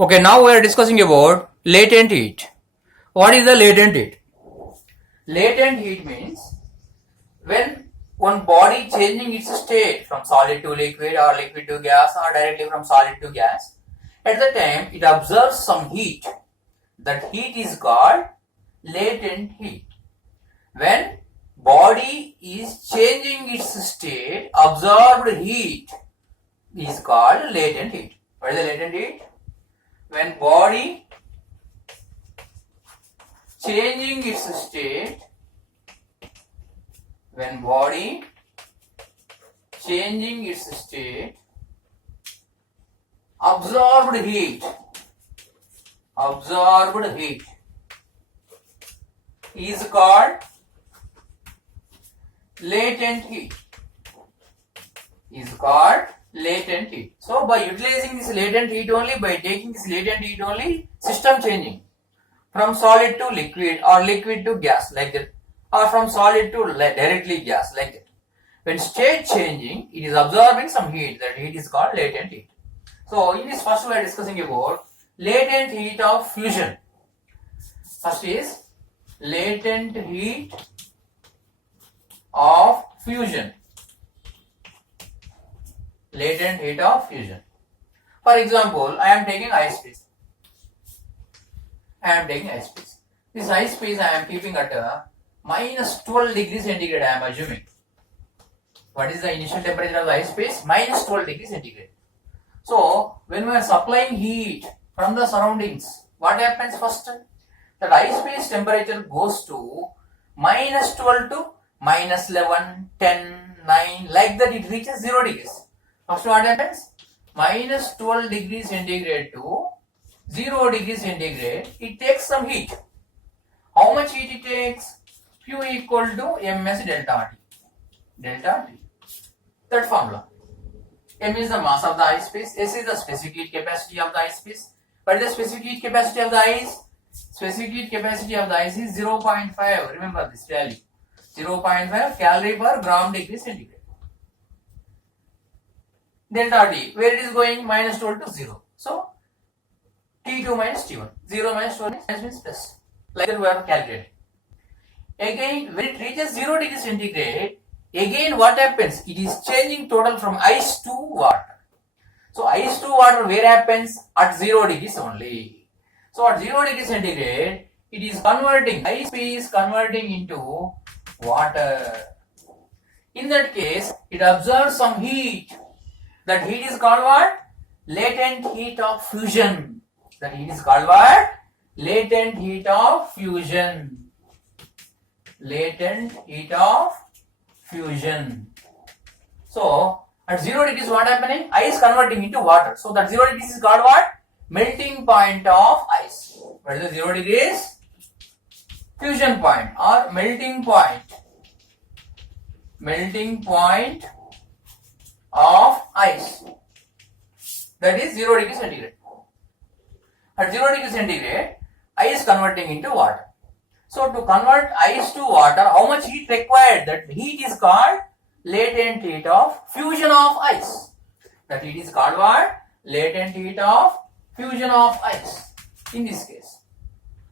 Okay, now we are discussing about latent heat. What is the latent heat? Latent heat means when one body changing its state from solid to liquid or liquid to gas or directly from solid to gas, at the time it absorbs some heat. That heat is called latent heat. When body is changing its state, absorbed heat is called latent heat. What is the latent heat? When body changing its state, when body changing its state, absorbed heat is called latent heat. So by utilizing this latent heat only, by taking this latent heat only, system changing from solid to liquid or liquid to gas like that, or from solid to directly gas like that. When state changing, it is absorbing some heat. That heat is called latent heat. So in this first we are discussing about latent heat of fusion. First is latent heat of fusion. Latent heat of fusion. For example, I am taking ice piece. This ice piece I am keeping at minus 12 degrees centigrade. I am assuming. What is the initial temperature of the ice piece? Minus 12 degrees centigrade. So when we are supplying heat from the surroundings, what happens first? That ice piece temperature goes to minus 12 to minus 11, 10, 9, like that it reaches 0 degrees. First what happens? Minus 12 degrees centigrade to 0 degrees centigrade, it takes some heat. How much heat it takes? Q equal to ms delta T. That formula. M is the mass of the ice piece. S is the specific heat capacity of the ice piece. What is the specific heat capacity of the ice? Specific heat capacity of the ice is 0.5. Remember this value. 0.5 calorie per gram degree centigrade. Delta T, where it is going? Minus 12 to 0. So, T2 minus T1. 0 minus 1 means plus. Like that we have calculated. Again, when it reaches 0 degree centigrade, again what happens? It is changing total from ice to water. So, ice to water where happens? At 0 degrees only. So, at 0 degree centigrade, it is converting, ice is converting into water. In that case, it absorbs some heat. That heat is called what? Latent heat of fusion. That heat is called what? Latent heat of fusion. Latent heat of fusion. So, at 0 degrees what happening? Ice converting into water. So, that 0 degrees is called what? Melting point of ice. What is the 0 degrees? Fusion point or melting point. Melting point of ice. That is 0 degree centigrade. At 0 degree centigrade, ice converting into water. So to convert ice to water, how much heat required? That heat is called latent heat of fusion of ice. That heat is called what? Latent heat of fusion of ice. In this case,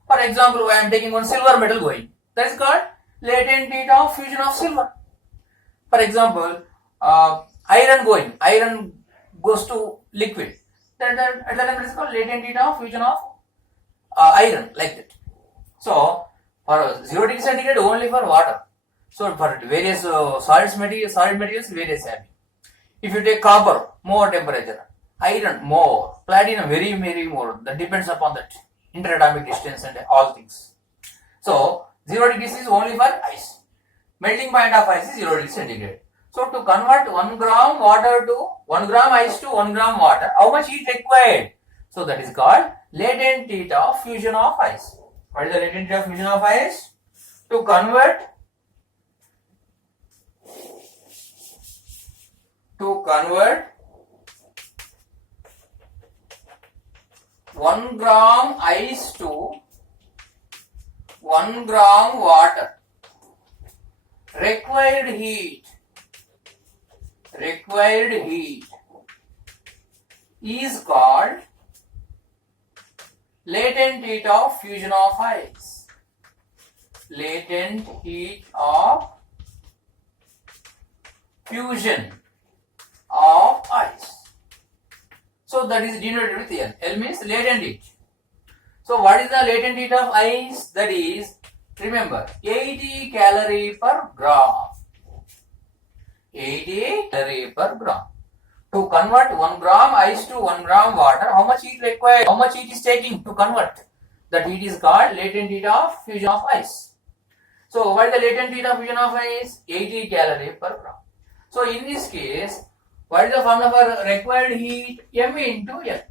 for example, I am taking one silver metal going. That is called latent heat of fusion of silver. For example, iron going. Iron goes to liquid. That is called latent heat of fusion of iron, like that. So for 0 degree centigrade only for water. So for various solid materials, various happy. If you take copper, more temperature. Iron, more. Platinum, very, very more. That depends upon that interatomic distance and all things. So 0 degrees is only for ice. Melting point of ice is 0 degree centigrade. So to convert 1 gram water to 1 gram ice to 1 gram water, how much heat required? So that is called latent heat of fusion of ice. What is the latent heat of fusion of ice? To convert 1 gram ice to 1 gram water, required heat is called latent heat of fusion of ice. Latent heat of fusion of ice. So that is denoted with L. L means latent heat. So what is the latent heat of ice? That is, remember, 80 calorie per gram. 80 calorie per gram. To convert 1 gram ice to 1 gram water, how much heat required? How much heat is taking to convert? That heat is called latent heat of fusion of ice. So what is the latent heat of fusion of ice? 80 calorie per gram. So in this case, what is the formula for required heat? M into L.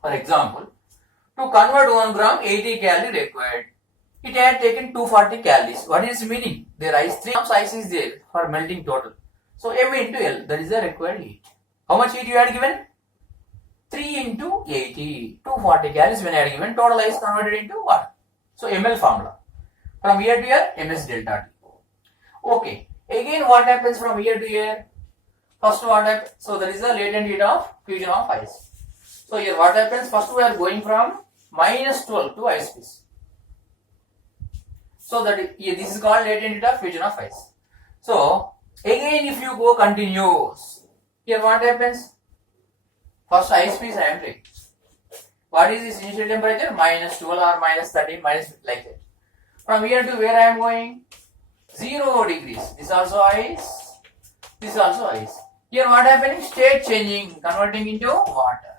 For example, to convert 1 gram, 80 calorie required. It had taken 240 calories. What is meaning? There is 3 grams ice is there for melting total. So M into L, that is the required heat. How much heat you had given? 3 into 80. 240 calories when I had given, total ice converted into water. So ML formula. From here to here, MS delta T. Okay. Again, what happens from here to here? First what happens? So that is the latent heat of fusion of ice. So here what happens? First we are going from minus 12 to ice phase. So that this is called latent heat of fusion of ice. So again if you go continuous, here what happens? First ice phase I am taking. What is this initial temperature? Minus 12 or minus 13, minus like that. From here to where I am going? 0 degrees. This also ice. This also ice. Here what happening? State changing, converting into water.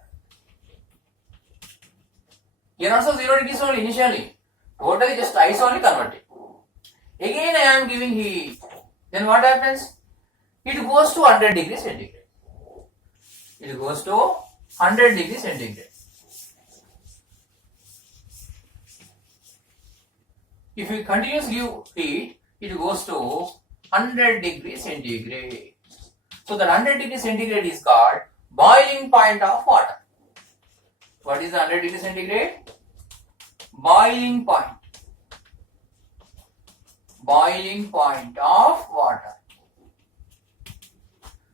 Here also 0 degrees only initially. Totally just ice only converted. Again I am giving heat. Then what happens? It goes to 100 degrees centigrade. It goes to 100 degrees centigrade. If you continuously give heat, it goes to 100 degrees centigrade. So the 100 degrees centigrade is called boiling point of water. What is the 100 degrees centigrade? Boiling point. Boiling point of water.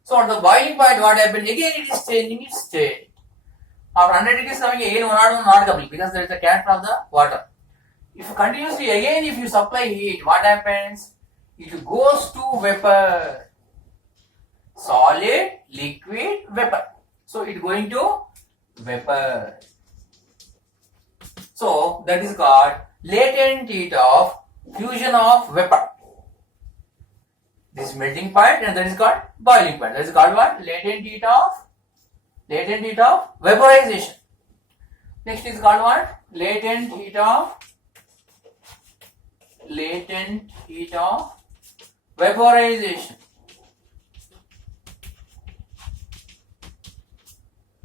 So at the boiling point, what happens? Again it is changing its state. After 100 degrees coming, again not coming because there is a character of the water. If continuously again if you supply heat, what happens? It goes to vapor. Solid, liquid, vapor. So it going to vapor. So that is called latent heat of fusion of vapor. This melting point and that is called boiling point. That is called what? Latent heat of vaporization. Next is called what? Latent heat of vaporization.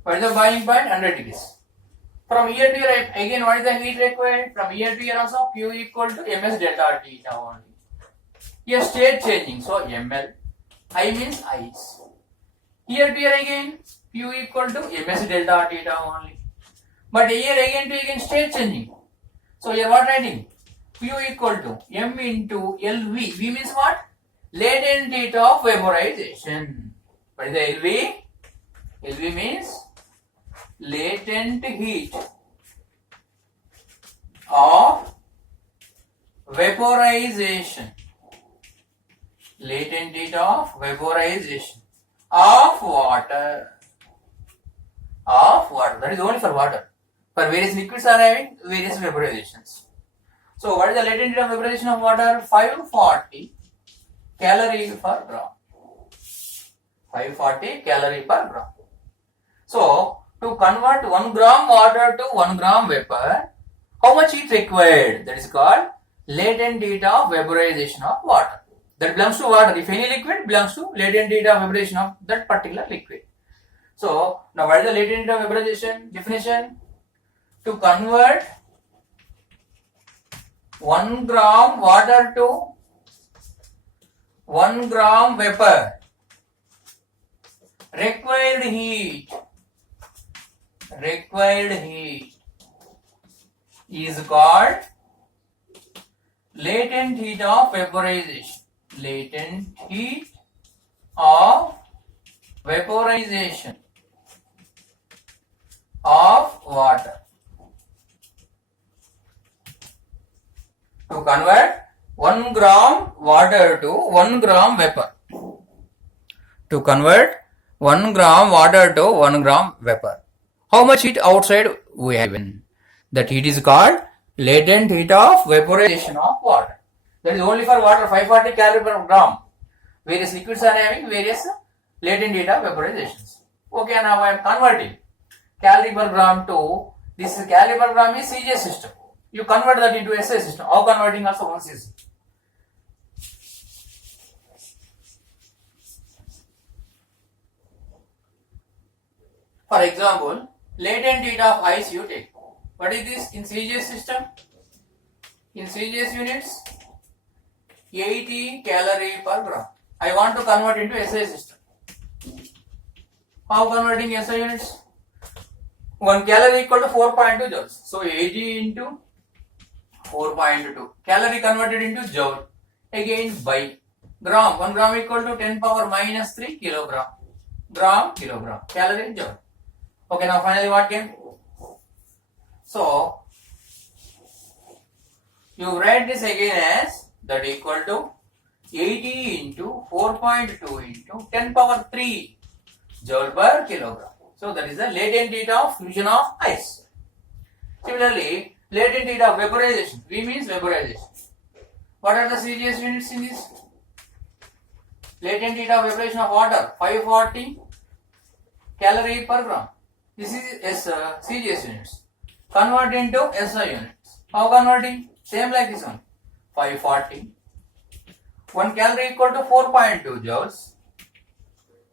What is the boiling point? 100 degrees. From here to here, again, what is the heat required? From here to here also, Q equal to MS delta T only. Here state changing, so ML. I means ice. Here to here again, Q equal to MS delta T only. But here again to again state changing. So here what writing? Q equal to M into LV. V means what? Latent heat of vaporization. What is the LV? LV means latent heat of vaporization. Latent heat of vaporization of water. Of water. That is only for water. For various liquids are having various vaporizations. So what is the latent heat of vaporization of water? 540 calorie per gram. 540 calorie per gram. So to convert 1 gram water to 1 gram vapor, how much heat required? That is called latent heat of vaporization of water. That belongs to water. If any liquid belongs to latent heat of vaporization of that particular liquid. So now what is the latent heat of vaporization? Definition: to convert 1 gram water to 1 gram vapor, required heat is called latent heat of vaporization. Latent heat of vaporization of water. to convert 1 gram water to 1 gram vapor. To convert 1 gram water to 1 gram vapor. How much heat outside we have given? That heat is called latent heat of vaporization of water. That is only for water, 540 calorie per gram. Various liquids are having various latent heat of vaporizations. Okay, now I am converting calorie per gram to, this calorie per gram is CJ system. You convert that into SI system. How converting also once is. For example, latent heat of ice you take. What is this in CJ system? In CJS units, 80 calorie per gram. I want to convert into SI system. How converting SI units? 1 calorie equal to 4.2 joules. So 80 into 4.2. Calorie converted into joule. Again by gram. 1 gram equal to 10 power minus 3 kilogram. Gram, kilogram. Calorie, joule. Okay, now finally what came? So, you write this again as that equal to 80 into 4.2 into 10 power 3 joule per kilogram. So, that is the latent heat of fusion of ice. Similarly, latent heat of vaporization. V means vaporization. What are the CGS units in this? Latent heat of vaporization of water, 540 calorie per gram. This is CGS units. Convert into SI units. How converting? Same like this one. 540. 1 calorie equal to 4.2 joules.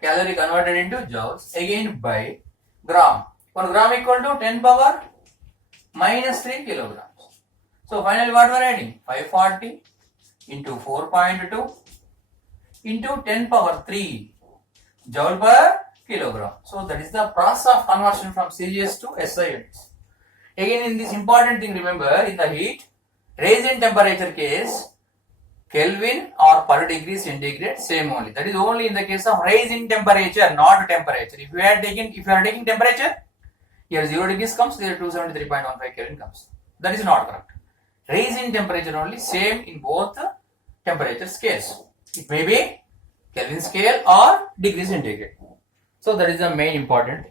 Calorie converted into joules. Again by gram. 1 gram equal to 10 power minus 3 kilograms. So finally what we are adding? 540 into 4.2 into 10 power 3 joule per kilogram. So that is the process of conversion from CGS to SI units. Again in this important thing, remember in the heat, raise in temperature case, Kelvin or per degree centigrade same only. That is only in the case of raise in temperature, not temperature. If you are taking temperature, here 0 degrees comes, here 273.15 Kelvin comes. That is not correct. Raise in temperature only, same in both temperature scales. It may be Kelvin scale or degree centigrade. So that is the main important